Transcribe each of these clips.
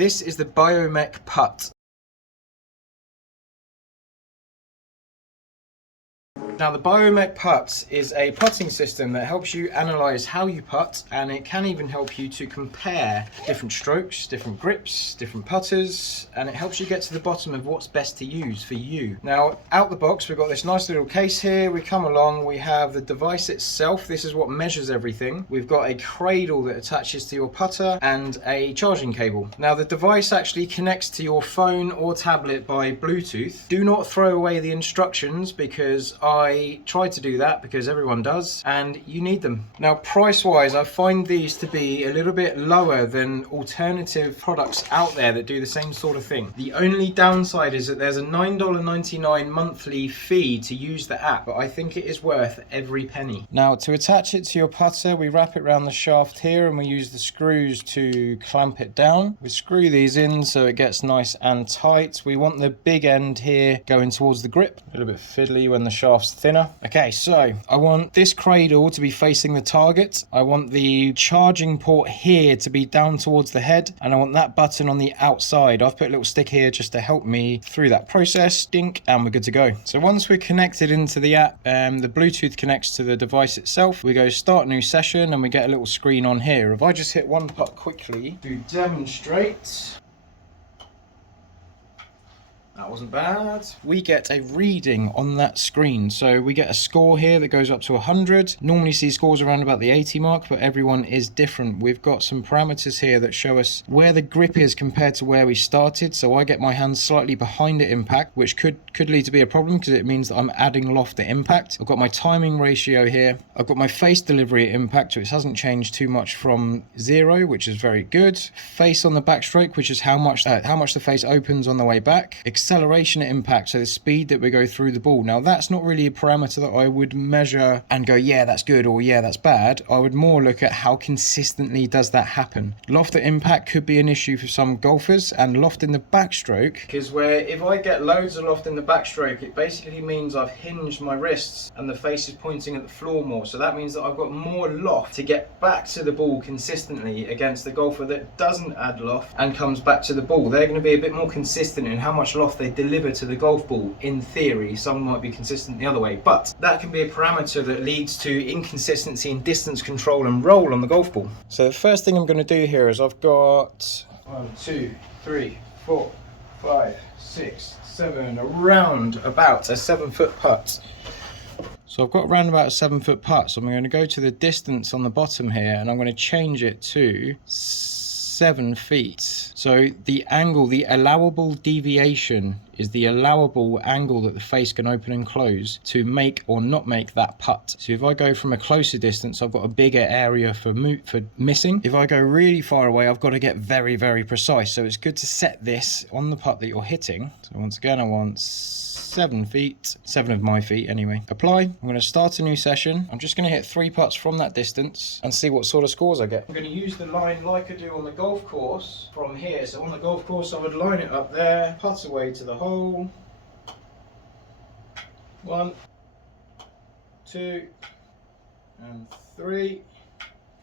This is the BIOMECH PUTT. Now the BIOMECH PUTT is a putting system that helps you analyse how you putt, and it can even help you to compare different strokes, different grips, different putters, and it helps you get to the bottom of what's best to use for you. Now out the box we've got this nice little case here. We come along, we have the device itself. This is what measures everything. We've got a cradle that attaches to your putter and a charging cable. Now the device actually connects to your phone or tablet by Bluetooth. Do not throw away the instructions, because I tried to do that, because everyone does, and you need them. Now price wise, I find these to be a little bit lower than alternative products out there that do the same sort of thing. The only downside is that there's a $9.99 monthly fee to use the app, but I think it is worth every penny. Now to attach it to your putter, we wrap it around the shaft here and we use the screws to clamp it down. We screw these in so it gets nice and tight. We want the big end here going towards the grip. A little bit fiddly when the shaft's thinner. Okay, so I want this cradle to be facing the target. I want the charging port here to be down towards the head, and I want that button on the outside. I've put a little stick here just to help me through that process. Dink, and we're good to go. So once we're connected into the app, the Bluetooth connects to the device itself. We go start new session and we get a little screen on here. If I just hit one putt quickly to demonstrate. That wasn't bad. We get a reading on that screen. So we get a score here that goes up to 100. Normally see scores around about the 80 mark, but everyone is different. We've got some parameters here that show us where the grip is compared to where we started. So I get my hands slightly behind at impact, which could lead to be a problem, because it means that I'm adding loft at impact. I've got my timing ratio here. I've got my face delivery at impact, which hasn't changed too much from 0, which is very good. Face on the backstroke, which is how much the face opens on the way back. Acceleration at impact, so the speed that we go through the ball. Now that's not really a parameter that I would measure and go, yeah, that's good, or yeah, that's bad. I would more look at how consistently does that happen. Loft at impact could be an issue for some golfers, and loft in the backstroke, because where if I get loads of loft in the backstroke, it basically means I've hinged my wrists and the face is pointing at the floor more. So that means that I've got more loft to get back to the ball consistently against the golfer that doesn't add loft and comes back to the ball. They're going to be a bit more consistent in how much loft they deliver to the golf ball. In theory, some might be consistent the other way, but that can be a parameter that leads to inconsistency in distance control and roll on the golf ball. So the first thing I'm going to do here is I've got 1, 2, 3, 4, 5, 6, 7, around about a 7-foot putt. So I've got around about a 7-foot putt, so I'm going to go to the distance on the bottom here and I'm going to change it to 7 feet. So the angle, the allowable deviation, is the allowable angle that the face can open and close to make or not make that putt. So if I go from a closer distance, I've got a bigger area for missing. If I go really far away, I've got to get very, very precise. So it's good to set this on the putt that you're hitting. So once again, I want 7 feet, 7 of my feet anyway. Apply. I'm going to start a new session. I'm just going to hit 3 putts from that distance and see what sort of scores I get. I'm going to use the line like I do on the golf course from here. So on the golf course, I would line it up there, putt away to the hole. 1, 2, and 3.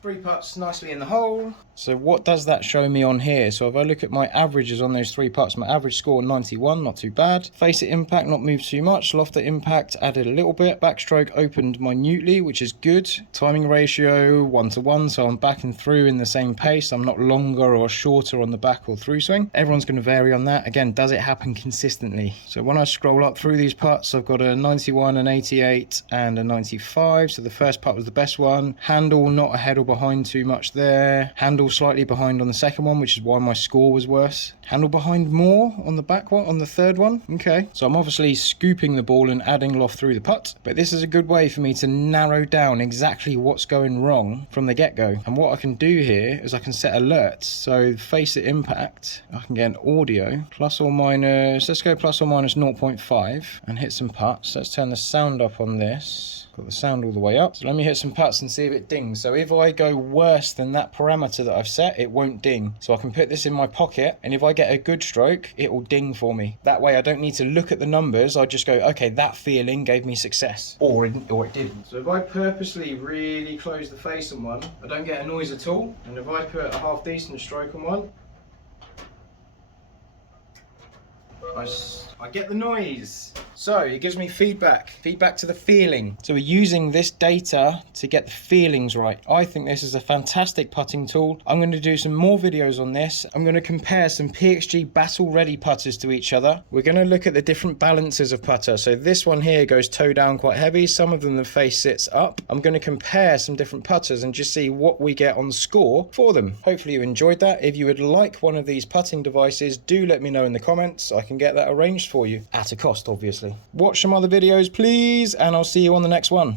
3 putts nicely in the hole. So what does that show me on here? So if I look at my averages on those 3 putts, my average score 91, not too bad. Face at impact, not moved too much. Loft at impact, added a little bit. Backstroke opened minutely, which is good. Timing ratio 1:1, so I'm back and through in the same pace. I'm not longer or shorter on the back or through swing. Everyone's going to vary on that. Again, does it happen consistently? So when I scroll up through these putts, I've got a 91, an 88, and a 95. So the first putt was the best one. Handle not ahead or behind too much there. Handle slightly behind on the second one, which is why my score was worse. Handle behind more on the back one, on the third one. Okay, so I'm obviously scooping the ball and adding loft through the putt, but this is a good way for me to narrow down exactly what's going wrong from the get-go. And what I can do here is I can set alerts. So face at impact, I can get an audio plus or minus, let's go plus or minus 0.5 and hit some putts. Let's turn the sound up on this. Got the sound all the way up. So let me hit some putts and see if it dings. So if I go worse than that parameter that I've set, it won't ding. So I can put this in my pocket, and if I get a good stroke, it will ding for me. That way I don't need to look at the numbers. I just go, okay, that feeling gave me success, or it didn't. So if I purposely really close the face on one, I don't get a noise at all. And if I put a half decent stroke on one, I get the noise. So it gives me feedback to the feeling. So we're using this data to get the feelings right. I think this is a fantastic putting tool. I'm going to do some more videos on this. I'm going to compare some PXG battle ready putters to each other. We're going to look at the different balances of putter. So this one here goes toe down quite heavy. Some of them the face sits up. I'm going to compare some different putters and just see what we get on score for them. Hopefully you enjoyed that. If you would like one of these putting devices, do let me know in the comments. I can get that arranged for you at a cost, obviously. Watch some other videos, please, and I'll see you on the next one.